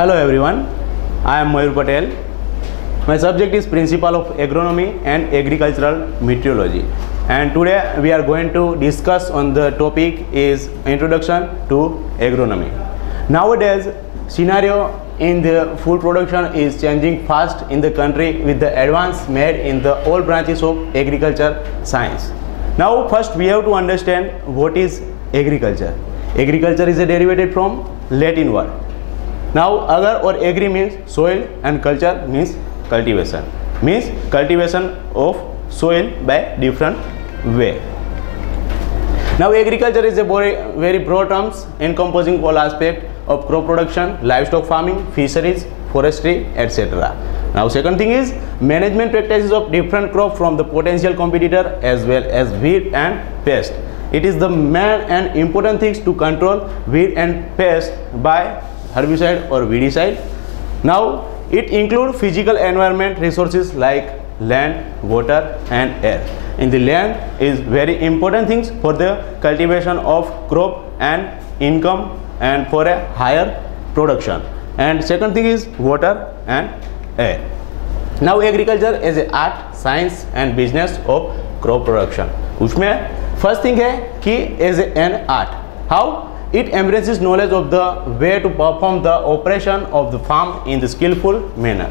Hello everyone, I am Mayur Patel. My subject is Principle of Agronomy and Agricultural Meteorology, and today we are going to discuss on the topic is Introduction to Agronomy. Nowadays, scenario in the food production is changing fast in the country with the advance made in the all branches of agriculture science. Now first we have to understand what is agriculture. Agriculture is a derivative from Latin word. Now agar or agri means soil and culture means cultivation. Means cultivation of soil by different way. Now agriculture is a very broad terms encompassing all aspect of crop production, livestock farming, fisheries, forestry, etc. Now second thing is management practices of different crop from the potential competitor as well as weed and pest. It is the main and important things to control weed and pest by herbicide or weedicide. Now it includes physical environment resources like land, water and air. In the land is very important things for the cultivation of crop and income and for a higher production. And second thing is water and air. Now agriculture is a art, science and business of crop production. उसमें first thing है कि is an art. How? It embraces knowledge of the way to perform the operation of the farm in the skillful manner.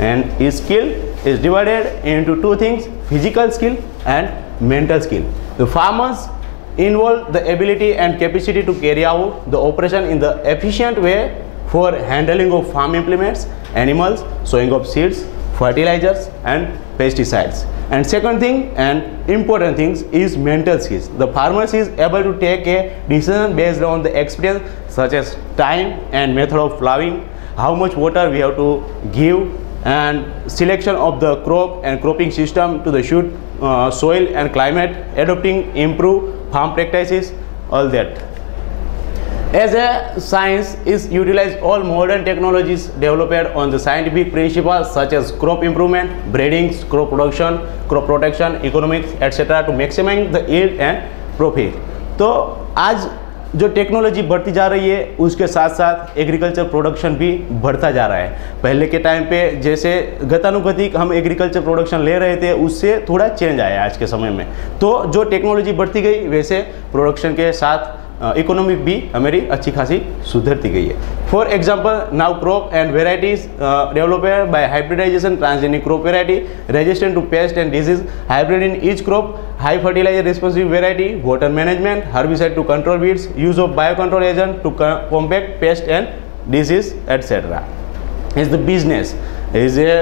And its skill is divided into two things, physical skill and mental skill. The farmers involve the ability and capacity to carry out the operation in the efficient way for handling of farm implements, animals, sowing of seeds, fertilizers and pesticides. And second thing and important things is mental skills. The farmers is able to take a decision based on the experience such as time and method of plowing, how much water we have to give, and selection of the crop and cropping system to the shoot soil and climate, adopting improved farm practices, all that. As a science is utilized all modern technologies developed on the scientific principles such as crop improvement, breeding, crop production, crop protection, economics, etc. to maximize the yield and profit. तो आज जो technology बढ़ती जा रही है उसके साथ साथ एग्रीकल्चर प्रोडक्शन भी बढ़ता जा रहा है. पहले के टाइम पे जैसे गतानुगतिक हम एग्रीकल्चर प्रोडक्शन ले रहे थे उससे थोड़ा चेंज आया आज के समय में. तो जो टेक्नोलॉजी बढ़ती गई वैसे प्रोडक्शन के साथ इकोनॉमी भी हमारी अच्छी खासी सुधरती गई है. For example now crop and varieties developed by hybridisation, transgenic crop variety, resistant to pest and disease, hybrid in each crop, high fertiliser responsive variety, water management, herbicide to control weeds, use of bio control agent to combat pest and disease etcetera. Is the business is a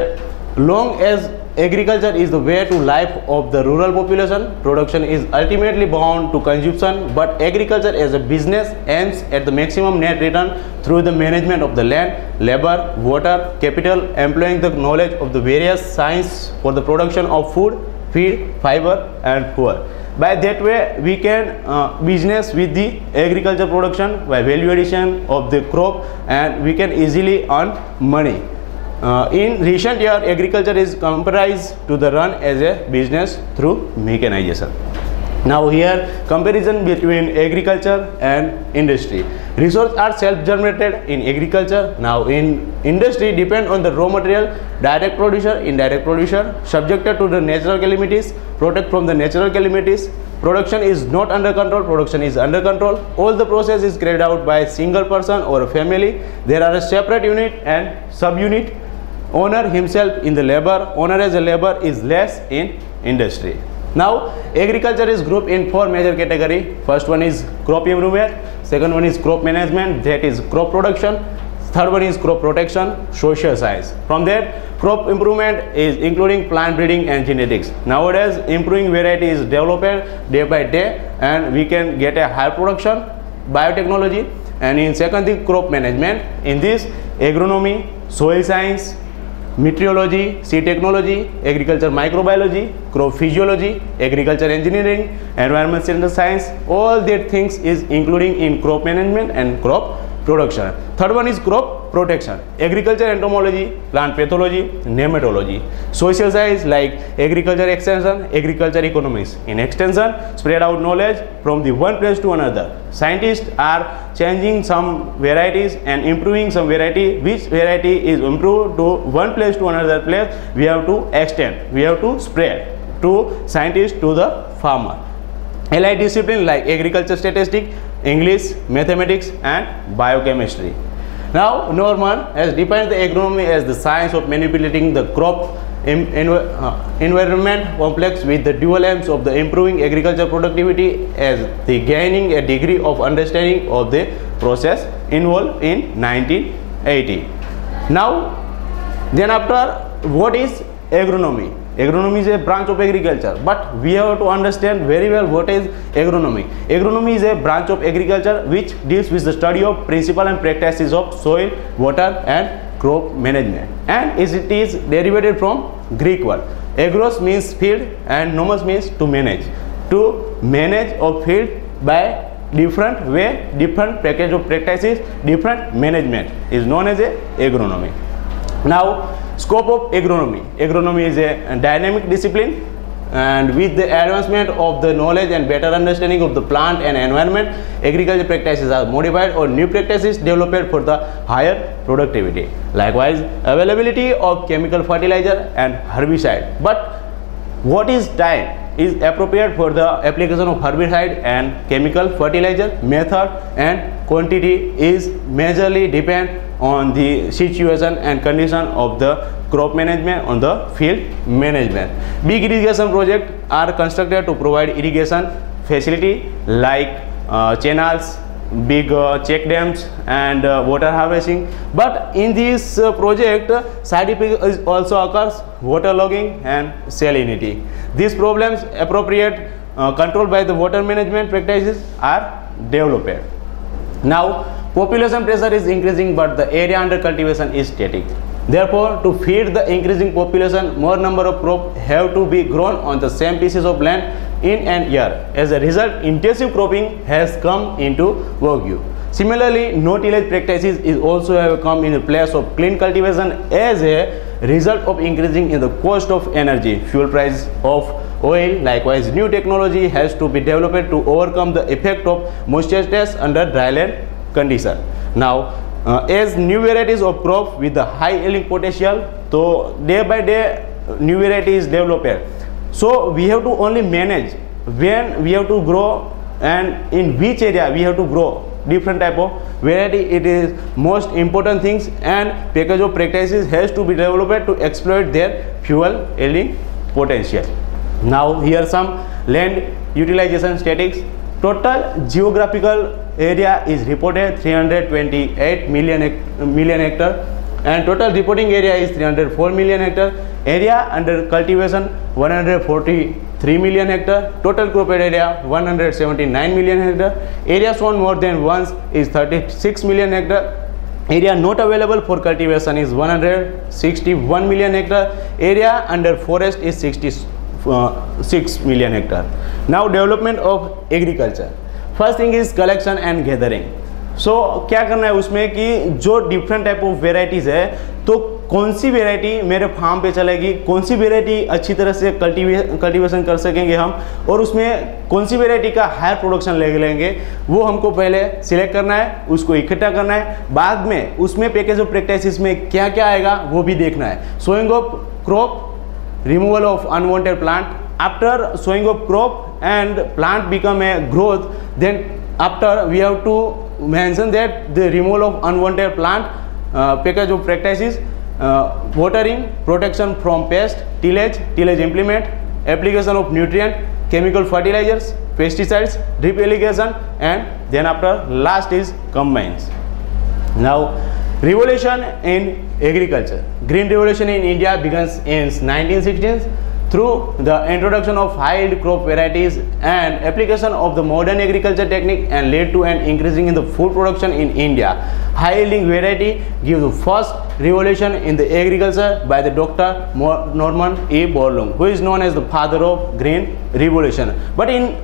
long as agriculture is the way to life of the rural population, production is ultimately bound to consumption, but agriculture as a business aims at the maximum net return through the management of the land, labor, water, capital, employing the knowledge of the various science for the production of food, feed, fiber and fuel. By that way we can business with the agriculture production by value addition of the crop and we can easily earn money. In recent year, agriculture is comprised to the run as a business through mechanization. Now here comparison between agriculture and industry. Resources are self-generated in agriculture. Now in industry depend on the raw material, direct producer, indirect producer, subjected to the natural calamities, protect from the natural calamities. Production is not under control, production is under control. All the process is carried out by a single person or a family. There are a separate unit and subunit. Owner himself in the labor, owner as a labor is less in industry. Now agriculture is grouped in four major categories. First one is crop improvement, second one is crop management, that is crop production, third one is crop protection, social science. From there crop improvement is including plant breeding and genetics. Nowadays improving variety is developed day by day and we can get a higher production, biotechnology. And in second thing crop management, in this agronomy, soil science, meteorology, seed technology, agriculture microbiology, crop physiology, agriculture engineering, environmental science, all that things is including in crop management and crop production. Third one is crop protection, agriculture entomology, plant pathology, nematology. Social science like agriculture extension, agriculture economics. In extension, spread out knowledge from the one place to another. Scientists are changing some varieties and improving some variety. Which variety is improved to one place to another place, we have to extend, we have to spread to scientists to the farmer. Allied discipline like agriculture statistics, English, mathematics and biochemistry. Now Norman has defined the agronomy as the science of manipulating the crop environment complex with the dual aims of the improving agriculture productivity as the gaining a degree of understanding of the process involved in 1980. Now then after, what is agronomy? Agronomy is a branch of agriculture, but we have to understand very well what is agronomy. Agronomy is a branch of agriculture which deals with the study of principles and practices of soil, water and crop management, and it is derived from Greek word. Agros means field and nomos means to manage. To manage a field by different way, different package of practices, different management is known as a agronomy. Now scope of agronomy. Agronomy is a dynamic discipline, and with the advancement of the knowledge and better understanding of the plant and environment, agriculture practices are modified or new practices developed for the higher productivity. Likewise, availability of chemical fertilizer and herbicide. But what is time is appropriate for the application of herbicide and chemical fertilizer. Method and quantity is majorly depend on the situation and condition of the crop management, on the field management. Big irrigation projects are constructed to provide irrigation facility like channels, big check dams and water harvesting. But in this project, side effect also occurs, waterlogging and salinity. These problems appropriate controlled by the water management practices are developed. Now population pressure is increasing but the area under cultivation is static. Therefore, to feed the increasing population, more number of crops have to be grown on the same pieces of land in an year. As a result, intensive cropping has come into vogue. Similarly, no tillage practices is also have come in the place of clean cultivation as a result of increasing in the cost of energy, fuel price of oil. Likewise, new technology has to be developed to overcome the effect of moisture stress under dryland condition. Now, as new varieties of crop with the high yielding potential, so day by day new variety is developed. So we have to only manage when we have to grow and in which area we have to grow different type of variety. It is most important things, and package of practices has to be developed to exploit their fuel yielding potential. Now here some land utilization statistics. Total geographical area is reported 328 million hectare, and total reporting area is 304 million hectare. Area under cultivation 143 million hectare. Total crop area 179 million hectare. Area sown more than once is 36 million hectare. Area not available for cultivation is 161 million hectare. Area under forest is 6 million hectare. Now development of agriculture. First thing is collection and gathering. So क्या करना है उसमें कि जो different type of varieties है, तो कौन सी variety मेरे फार्म पे चलेगी, कौन सी वेराइटी अच्छी तरह से कल्टीवेशन कर सकेंगे हम, और उसमें कौन सी वेराइटी का हायर प्रोडक्शन ले लेंगे, वो हमको पहले सिलेक्ट करना है, उसको इकट्ठा करना है. बाद में उसमें पैकेज ऑफ प्रैक्टिसेस में क्या क्या आएगा वो भी देखना है. Sowing of crop, removal of unwanted plant. After sowing of crop and plant become a growth, then after we have to mention that the removal of unwanted plant, package of practices, watering, protection from pest, tillage implement, application of nutrient, chemical fertilizers, pesticides, drip irrigation, and then after last is combines. Now revolution in agriculture. Green revolution in India begins in 1916s through the introduction of high yield crop varieties and application of the modern agriculture technique, and led to an increasing in the food production in India. High yielding variety gives the first revolution in the agriculture by the Dr. Norman E. Borlaug, who is known as the father of green revolution. But in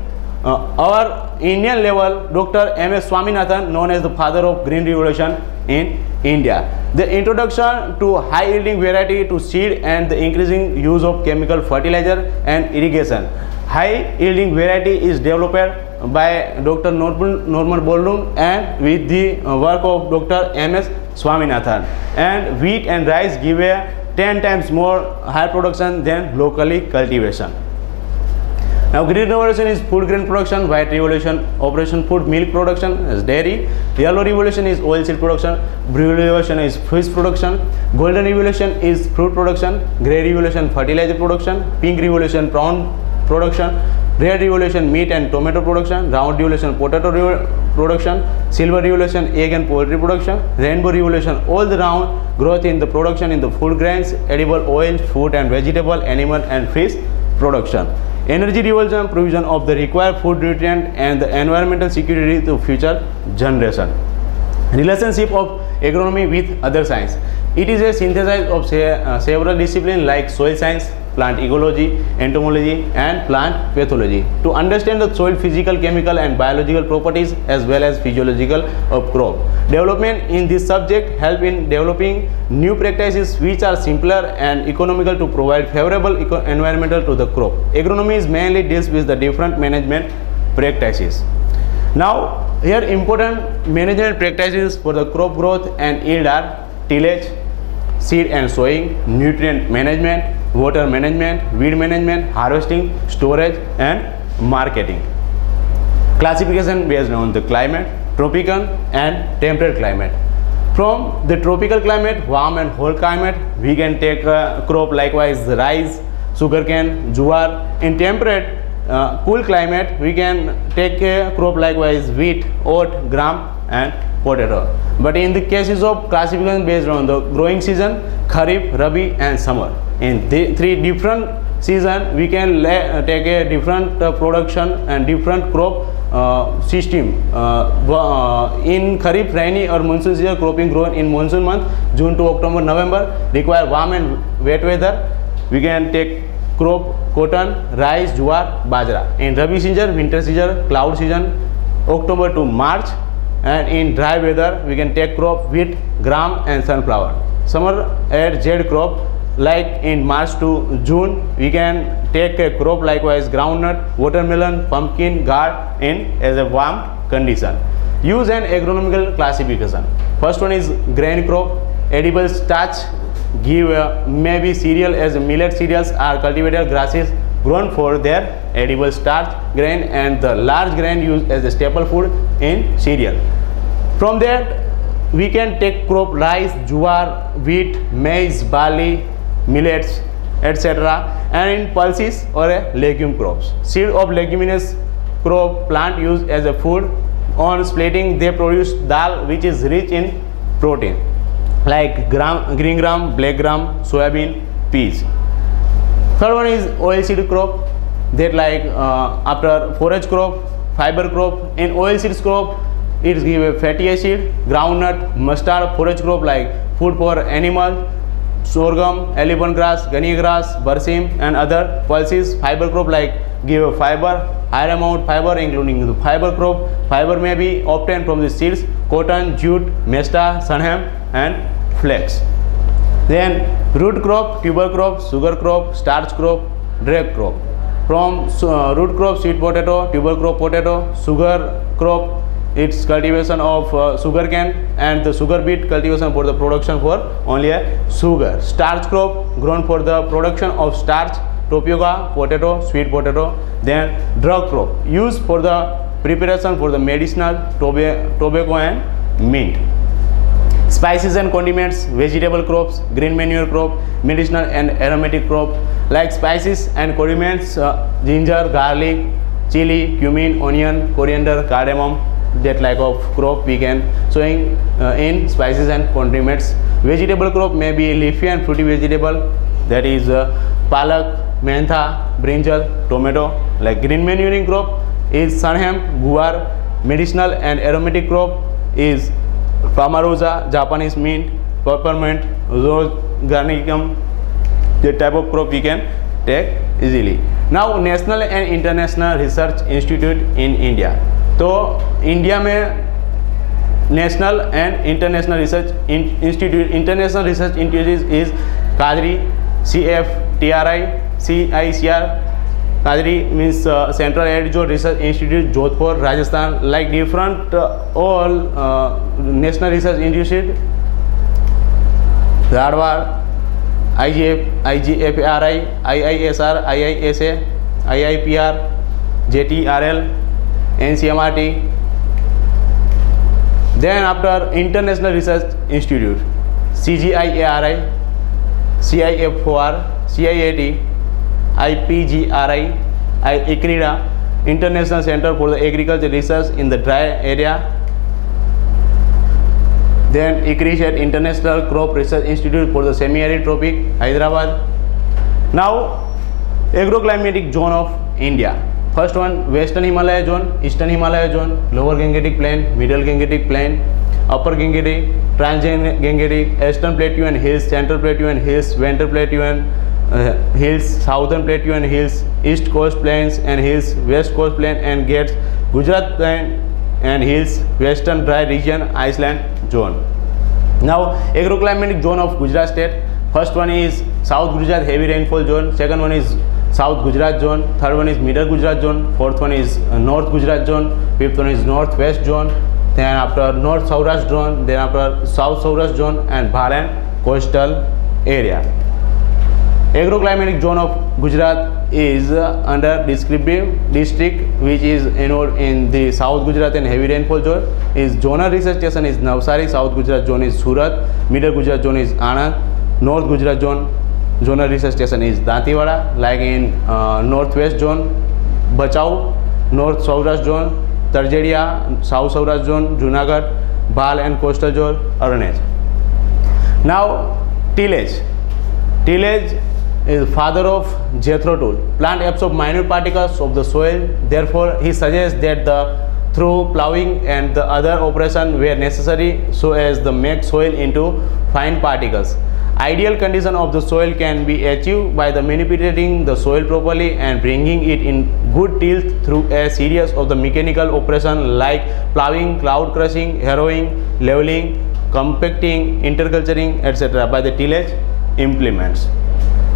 our Indian level, Dr. M.S. Swaminathan, known as the father of Green Revolution in India. The introduction to high yielding variety to seed and the increasing use of chemical fertilizer and irrigation. High yielding variety is developed by Dr. Norman Boldum and with the work of Dr. M.S. Swaminathan. And wheat and rice give a 10 times more higher production than locally cultivation. Now, green revolution is food grain production, white revolution operation food milk production is dairy, yellow revolution is oilseed production, blue revolution is fish production, golden revolution is fruit production, grey revolution fertilizer production, pink revolution prawn production, red revolution meat and tomato production, round revolution potato production, silver revolution egg and poultry production, rainbow revolution all the round growth in the production in the food grains, edible oil, fruit and vegetable, animal and fish production. Energy revolution provision of the required food nutrient and the environmental security to future generation. Relationship of agronomy with other science. It is a synthesis of several disciplines like soil science, plant ecology, entomology and plant pathology to understand the soil physical, chemical and biological properties as well as physiological of crop. Development in this subject help in developing new practices which are simpler and economical to provide favorable environmental to the crop. Agronomy is mainly deals with the different management practices. Now here important management practices for the crop growth and yield are tillage, seed and sowing, nutrient management, water management, weed management, harvesting, storage and marketing. Classification based on the climate, tropical and temperate climate. From the tropical climate, warm and whole climate, we can take crop likewise rice, sugarcane, jowar. In temperate cool climate, we can take a crop likewise wheat, oat, gram and potato. But in the cases of classification based on the growing season, Kharif, Rabi and summer. In the three different seasons, we can take a different production and different crop system. In Kharif, rainy or monsoon season, cropping grown in monsoon month, June to October, November, require warm and wet weather. We can take crop cotton, rice, jowar, bajra. In Rabi season, winter season, cloud season, October to March. And in dry weather, we can take crop wheat, gram and sunflower. Summer at jade crop, like in March to June, we can take a crop likewise groundnut, watermelon, pumpkin, gourd in as a warm condition. Use an agronomical classification. First one is grain crop, edible starch, give maybe cereal as millet cereals are cultivated grasses grown for their edible starch grain and the large grain used as a staple food in cereal. From that, we can take crop rice, jowar, wheat, maize, barley, millets, etc. and in pulses or legume crops. Seed of leguminous crop plant used as a food. On splitting, they produce dal which is rich in protein like green gram, black gram, soybean, peas. Third one is oilseed crop, that like after forage crop, fiber crop. In oilseeds crop, it give a fatty acid, groundnut, mustard. Forage crop like food for animal, sorghum, elephant grass, gunny grass, berseem and other pulses. Fiber crop like give a fiber, higher amount fiber including the fiber crop. Fiber may be obtained from the seeds, cotton, jute, mesta, sunham and flax. Then root crop, tuber crop, sugar crop, starch crop, drag crop. From root crop, sweet potato, tuber crop, potato, sugar crop, its cultivation of sugar cane, and the sugar beet cultivation for the production for only a sugar. Starch crop grown for the production of starch, tapioca, potato, sweet potato. Then drug crop used for the preparation for the medicinal, tobacco and mint. Spices and condiments, vegetable crops, green manure crop, medicinal and aromatic crop. Like spices and condiments, ginger, garlic, chili, cumin, onion, coriander, cardamom, that like of crop we can sowing in spices and condiments. Vegetable crop may be leafy and fruity vegetable, that is palak, mentha, brinjal, tomato. Like green manuring crop is sunham, guar. Medicinal and aromatic crop is Pamarosa, Japanese mint, peppermint, rose, garnicum. That type of crop we can take easily. Now National and International Research Institute in India. तो India में national and international research institute, international research institute is CAZRI, CFTRI, CICR. CAZRI means central एडजोर्ड research institute Jodhpur Rajasthan. Like different all national research institute Dharwad, IGFRI, IISR, IISA, IIPR, JTRL, NCMRT. Then after International Research Institute, CGIARI, CIFOR, CIAT, IPGRI, ICRIDA, International Center for the Agriculture Research in the Dry Area. Then ICRISAT, International Crop Research Institute for the Semi-Arid Tropic, Hyderabad. Now Agroclimatic Zone of India. First one, Western Himalaya Zone, Eastern Himalaya Zone, Lower Gangetic Plain, Middle Gangetic Plain, Upper Gangetic, Trans-Gangetic, Eastern Plateau and Hills, Central Plateau and Hills, Ventral Plateau and Hills, Southern Plateau and Hills, East Coast Plains and Hills, West Coast Plain and Ghats, Gujarat Plain and Hills, Western Dry Region, Iceland Zone. Now Agroclimatic Zone of Gujarat State. First one is South Gujarat Heavy Rainfall Zone, second one is South Gujarat Zone, third one is Middle Gujarat Zone, fourth one is North Gujarat Zone, fifth one is Northwest Zone, then after North Saurashtra Zone, then after South Saurashtra Zone and Bharan Coastal Area. Agroclimatic Zone of Gujarat is under descriptive district which is involved in the South Gujarat and Heavy Rainfall Zone. Is zonal research station is Navsari, South Gujarat Zone is Surat, Middle Gujarat Zone is Anand, North Gujarat Zone zonal research station is Dantewada. Like in Northwest Zone, Bachau, North Saurashtra Zone, Tarjedia, South Saurashtra Zone, Junagadh, Bhal and Coastal Zone, Arunach. Now tillage. Tillage is father of Jethro tool. Plant absorb minute particles of the soil. Therefore, he suggests that through ploughing and the other operation were necessary so as to make soil into fine particles. Ideal condition of the soil can be achieved by the manipulating the soil properly and bringing it in good tilth through a series of the mechanical operation like ploughing, cloud crushing, harrowing, leveling, compacting, interculturing, etc. by the tillage implements.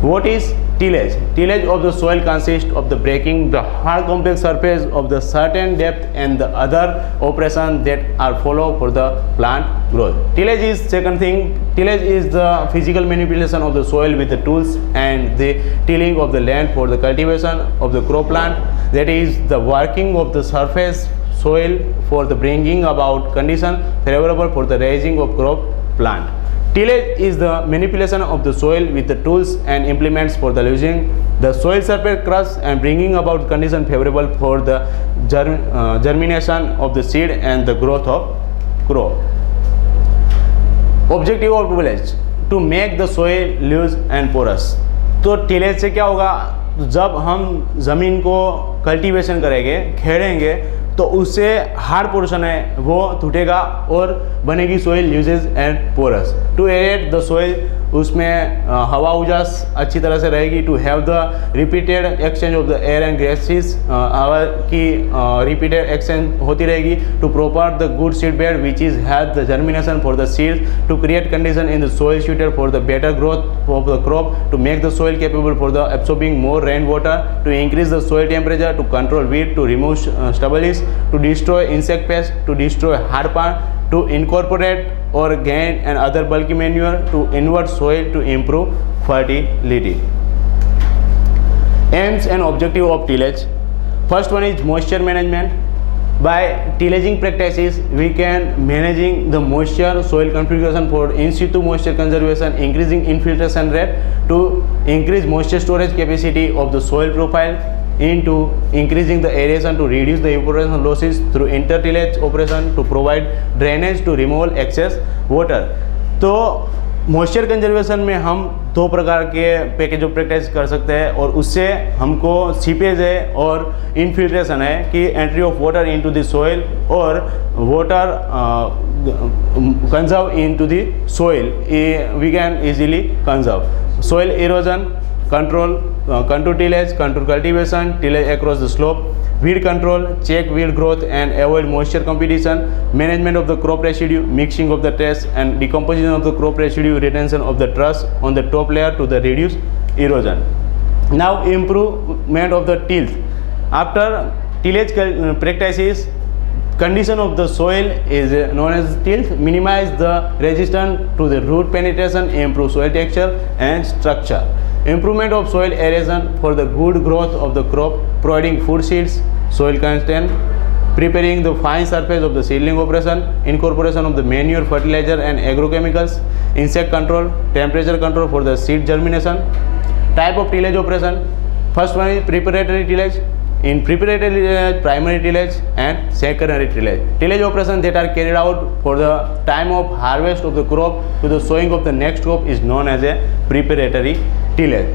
What is tillage? Tillage of the soil consists of the breaking the hard complex surface of the certain depth and the other operations that are followed for the plant growth. Tillage is second thing. Tillage is the physical manipulation of the soil with the tools and the tilling of the land for the cultivation of the crop plant. That is the working of the surface soil for the bringing about condition favorable for the raising of crop plant. Tillage is the manipulation of the soil with the tools and implements for the losing the soil surface crust and bringing about condition favorable for the germination of the seed and the growth of crop. Objective of tillage to make the soil loose and porous. तो tillage से क्या होगा, जब हम ज़मीन को cultivation करेंगे, खेड़ेंगे, तो उससे हार्ड पोर्शन है वो टूटेगा और बनेगी soil uses and porous. To aerate the soil, उसमें हवा उजास अच्छी तरह से रहेगी. To have the repeated exchange of the air and gases, हवा की रिपीटेड एक्सचेंज होती रहेगी. To proper the good seed bed which is have the germination for the seeds. To create condition in the soil suited for the better growth of the crop. To make the soil capable for the absorbing more rainwater. To increase the soil temperature. To control weed. To remove stubbles. To destroy insect pests. To destroy hard pan. To incorporate organic and other bulky manure. To invert soil to improve fertility. Aims and objective of tillage. First one is moisture management. By tillaging practices, we can managing the moisture soil configuration for in situ moisture conservation, increasing infiltration rate, to increase moisture storage capacity of the soil profile, into increasing the aeration to reduce the evaporation losses through intertillage operation, to provide drainage to remove excess water. तो moisture conservation में हम दो प्रकार के package of practice कर सकते हैं और उससे हमको सीपेज है और इनफिल्ट्रेशन है कि entry of water into the soil और water conserve into the soil we can easily conserve. Soil erosion, contour tillage, contour cultivation, tillage across the slope, weed control, check weed growth and avoid moisture competition, management of the crop residue, mixing of the trash and decomposition of the crop residue, retention of the truss on the top layer to the reduce erosion. Now improvement of the tilth. After tillage practices, condition of the soil is known as tilth, minimize the resistance to the root penetration, improve soil texture and structure. Improvement of soil aeration for the good growth of the crop, providing food seeds, soil content, preparing the fine surface of the seedling operation, incorporation of the manure, fertilizer and agrochemicals, insect control, temperature control for the seed germination. Type of tillage operation. First one is preparatory tillage. In preparatory tillage, primary tillage and secondary tillage. Tillage operations that are carried out for the time of harvest of the crop to the sowing of the next crop is known as a preparatory tillage.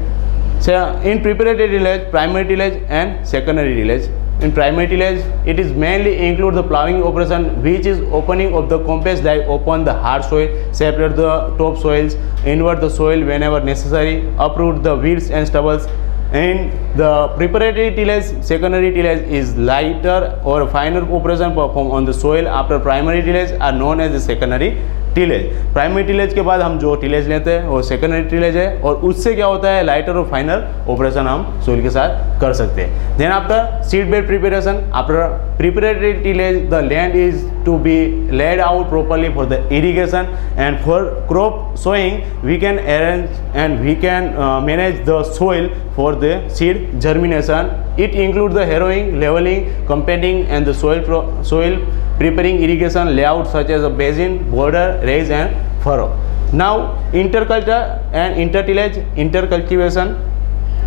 So in preparatory tillage, primary tillage and secondary tillage. In primary tillage, it is mainly include the plowing operation, which is opening of the compass die upon the hard soil, separate the top soils, invert the soil whenever necessary, uproot the weeds and stubbles. In the preparatory tillage, secondary tillage is lighter or finer operation performed on the soil after primary tillage are known as the secondary tillage. Primary tillage के बाद हम जो tillage लेते हैं वो secondary tillage है और उससे क्या होता है लाइटर और फाइनर ऑपरेशन हम सोइल के साथ कर सकते हैं. Then after seed bed preparation, after preparatory tillage the land is to be laid out properly for the irrigation, and for crop sowing we can arrange and we can manage the soil for the seed germination. It includes the harrowing, leveling, compacting and the soil preparing irrigation layout such as a basin, border, raise and furrow. Now interculture and intertillage, intercultivation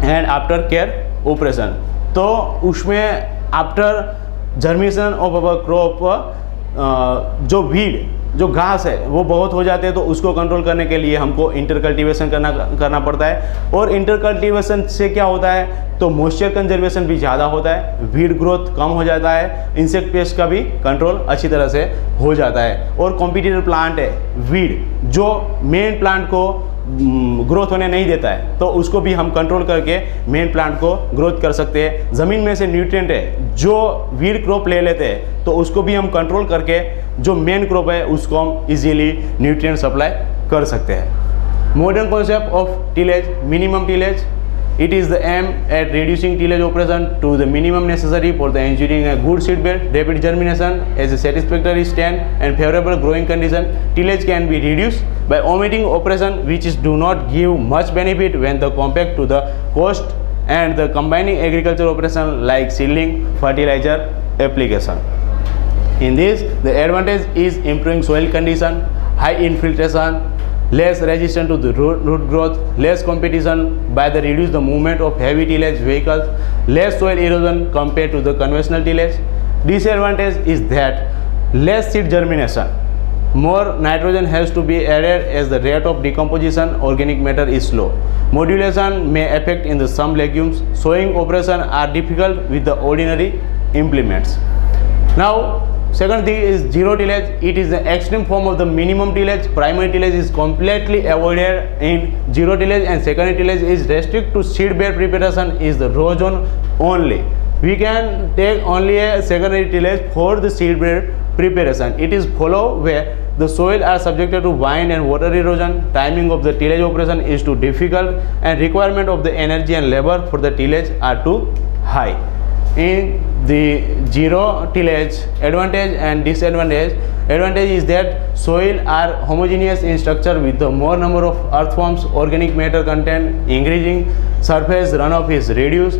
and after care operation. तो उसमें after germination of our crop जो weed जो घास है वो बहुत हो जाते हैं तो उसको कंट्रोल करने के लिए हमको इंटरकल्टिवेशन करना पड़ता है. और इंटरकल्टिवेशन से क्या होता है तो मॉइस्चर कंजर्वेशन भी ज़्यादा होता है, वीड ग्रोथ कम हो जाता है, इंसेक्ट पेस्ट का भी कंट्रोल अच्छी तरह से हो जाता है. और कॉम्पिटिटर प्लांट है वीड जो मेन प्लांट को ग्रोथ होने नहीं देता है तो उसको भी हम कंट्रोल करके मेन प्लांट को ग्रोथ कर सकते हैं. ज़मीन में से न्यूट्रिएंट है जो वीड क्रॉप ले लेते हैं तो उसको भी हम कंट्रोल करके जो मेन क्रॉप है उसको हम इजीली न्यूट्रिएंट सप्लाई कर सकते हैं. Modern concept of tillage, minimum tillage. It is the aim at reducing tillage operation to the minimum necessary for the ensuring a good seed bed, rapid germination as a satisfactory stand and favorable growing condition. Tillage can be reduced by omitting operation which do not give much benefit when the compared to the cost, and the combining agriculture operation like seedling, fertilizer application. In this, the advantage is improving soil condition, high infiltration, less resistant to the root growth, less competition by the reduce the movement of heavy tillage vehicles, less soil erosion compared to the conventional tillage. Disadvantage is that less seed germination, more nitrogen has to be added as the rate of decomposition organic matter is slow. Modulation may affect in the some legumes. Sowing operation are difficult with the ordinary implements. Now second thing is zero tillage. It is the extreme form of the minimum tillage. Primary tillage is completely avoided in zero tillage, and secondary tillage is restricted to seed bed preparation is the row zone only. We can take only a secondary tillage for the seed bed preparation. It is follow where the soil are subjected to wind and water erosion. Timing of the tillage operation is too difficult, and requirement of the energy and labor for the tillage are too high. In the zero tillage, advantage and disadvantage. Advantage is that soil are homogeneous in structure with the more number of earthworms, organic matter content, increasing surface runoff is reduced.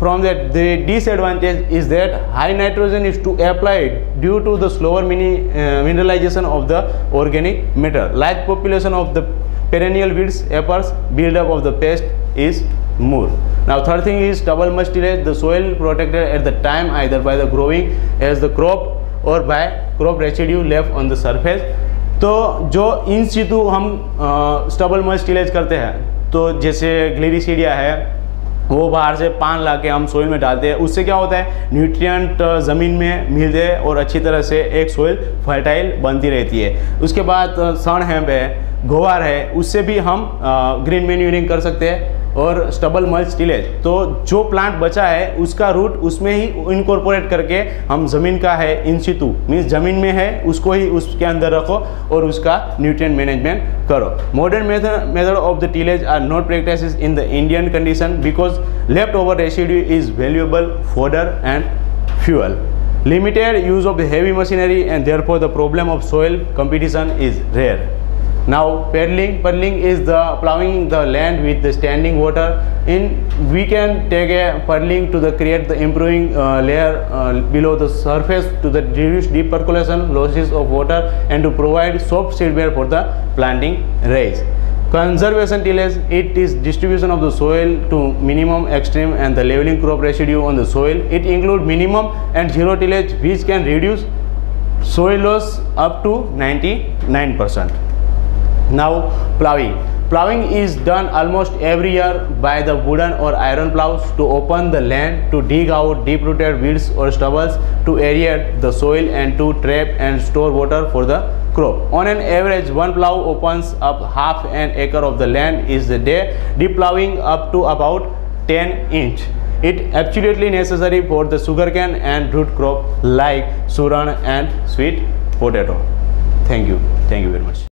From that, the disadvantage is that high nitrogen is to applied due to the slower mineralization of the organic matter. Large population of the perennial weeds appears, build up of the pest is more. Now third thing is double mulch tillage. The soil protected at the time either by the growing as the crop or by crop residue left on the surface. तो जो इन सितु हम stubble mulch tillage करते हैं तो जैसे ग्लिरिसीडिया है वो बाहर से पान ला के हम सोइल में डालते हैं. उससे क्या होता है न्यूट्रिएंट ज़मीन में मिलते हैं और अच्छी तरह से एक सोइल फर्टाइल बनती रहती है. उसके बाद सण हेम्प है, गोवार है, उससे भी हम ग्रीन मैन्यूरिंग कर सकते हैं. और स्टबल मल्च टिलेज, तो जो प्लांट बचा है उसका रूट उसमें ही इनकॉर्पोरेट करके हम ज़मीन का है इन सितु मीन्स ज़मीन में है उसको ही उसके अंदर रखो और उसका न्यूट्रिएंट मैनेजमेंट करो। Modern method of the tillage are not practices in the Indian condition because left over residue is valuable fodder and fuel. Limited use of the heavy machinery and therefore the problem of soil competition is rare. Now purling is the plowing the land with the standing water. We can take a purling to create the improving layer below the surface to the reduce deep percolation, losses of water, and to provide soft seed bed for the planting raise. Conservation tillage, it is distribution of the soil to minimum extreme and the leveling crop residue on the soil. It includes minimum and zero tillage which can reduce soil loss up to 99%. Now ploughing. Ploughing is done almost every year by the wooden or iron plows to open the land, to dig out deep-rooted weeds or stubbles, to aerate the soil and to trap and store water for the crop. On an average, one plow opens up half an acre of the land is a day, deep ploughing up to about 10 inch. It absolutely necessary for the sugarcane and root crop like suran and sweet potato. Thank you very much.